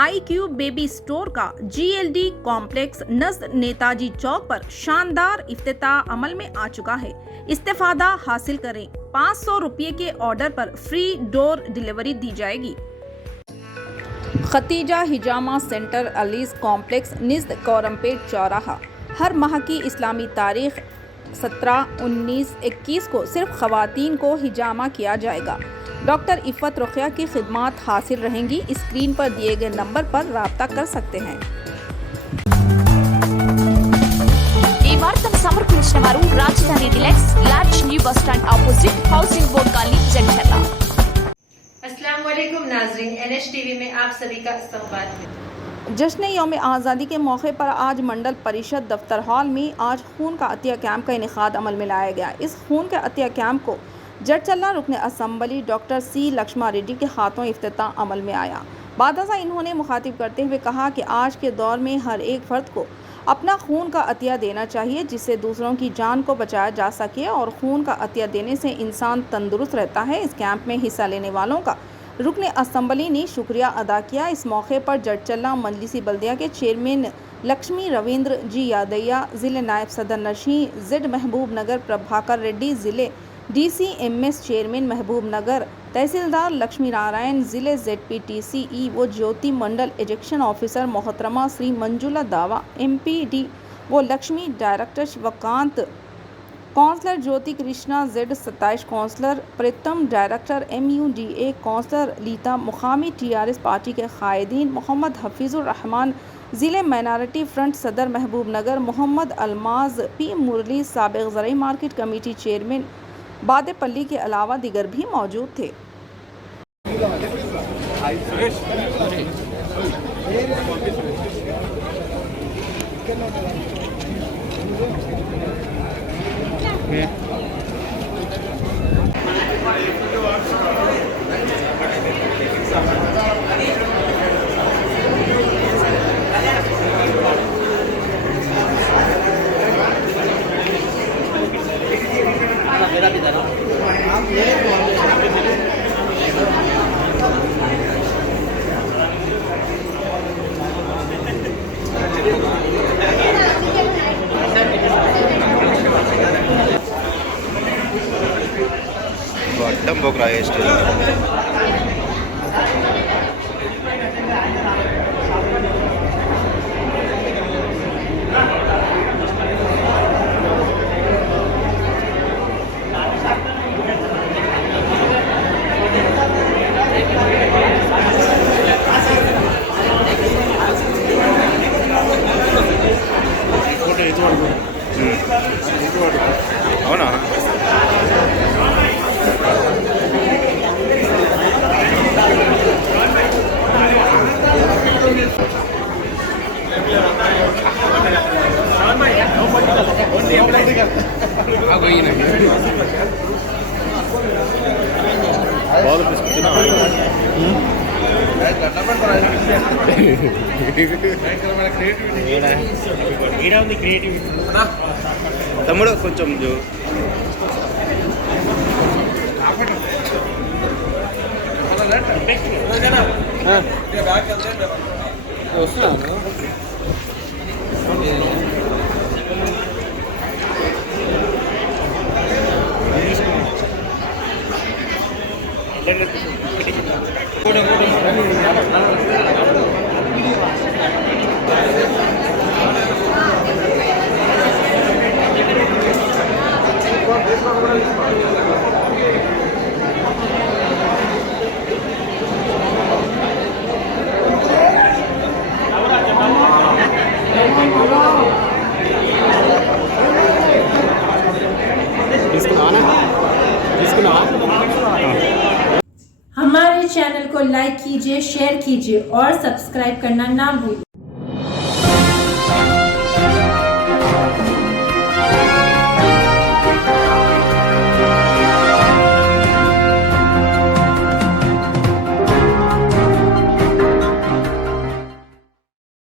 iQube baby store का GLD complex नज़द Netaji चौक पर शानदार इफ्तिताह अमल में आ चुका है। इस्तेफादा हासिल करें। 500 रुपये के ऑर्डर पर फ्री डोर डिलीवरी दी जाएगी। खतीजा हिजामा सेंटर अलीस कॉम्प्लेक्स निज़द कोरमपेट चौराहा। हर माह की इस्लामी तारीख 17, 19, 21 को सिर्फ ख़वातीन को हिजामा किया जाएगा। डॉक्टर इफ़त रुक़िया की खिदमात हासिल रहेंगी। स्क्रीन पर दिए गए नंबर पर राब्ता कर सकते हैं। ఈ వార్తను సమర్పించిన వారు Rajadhani deluxe large new bus stand opposite housing board काली जंचला। अस्सलाम वालेकुम नाज़रीन, NH TV में आप सभी का इस्तकबाल है। जश्न यौम आज़ादी के मौके पर आज मंडल परिषद दफ्तर हॉल में आज खून का अतिया कैंप का इनेकाद अमल में लाया गया। इस खून के अतिया कैंप को जडचल्ला रुकन assembly doctor C Laxma Reddy के हाथों इफ्तिताह अमल में आया। बादशाह इन्होंने मुखातिब करते हुए कहा कि आज के दौर में हर एक फ़र्द को अपना खून का अतिया देना चाहिए, जिससे दूसरों की जान को बचाया जा सके और खून का अतिया देने से इंसान तंदुरुस्त रहता है। इस कैंप में हिस्सा लेने वालों का रुकन असम्बली ने शुक्रिया अदा किया। इस मौके पर जडचल्ला मजलिसी बल्दिया के चेयरमैन लक्ष्मी रविंद्र जी यादैया, ज़िले नायब सदर नशीं Z महबूब नगर प्रभाकर रेड्डी, ज़िले DCMS चेयरमैन महबूब नगर, तहसीलदार लक्ष्मी नारायण, ज़िले ZPTCE वो ज्योति मंडल एजेक्शन ऑफिसर मोहतरमा श्री मंजुला दावा, MPD वो लक्ष्मी, डायरेक्टर शिवकांत, काउंसलर ज्योति कृष्णा Z 27, काउंसलर प्रीतम, डायरेक्टर MUDA, काउंसलर लीता, मुकामी TRS पार्टी के कायदीन मोहम्मद हफीज़ुर रहमान, ज़िले माइनॉरिटी फ्रंट सदर महबूब नगर मोहम्मद अलमाज, P मुरली, साबिक़ ज़राई मार्केट कमेटी चेयरमैन बादेपल्ली के अलावा दिगर भी मौजूद थे। अड्डम बोक रहा है स्टेज। అవునా తమ్ముడు కొంచెం हमारे चैनल को लाइक कीजिए, शेयर कीजिए और सब्सक्राइब करना ना भूलिए।